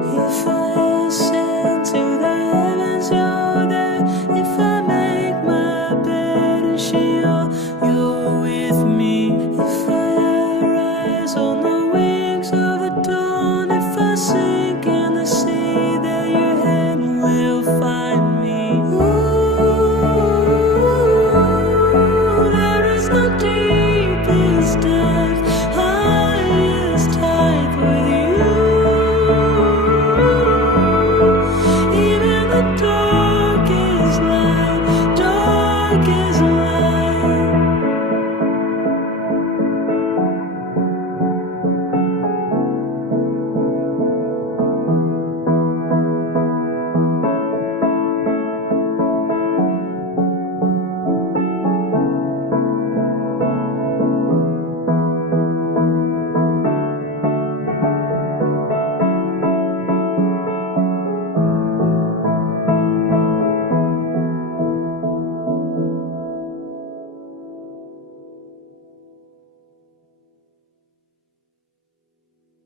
If I ascend to the heavens, you're there. If I make my bed and you're with me. If I arise on the wings of the dawn, if I sing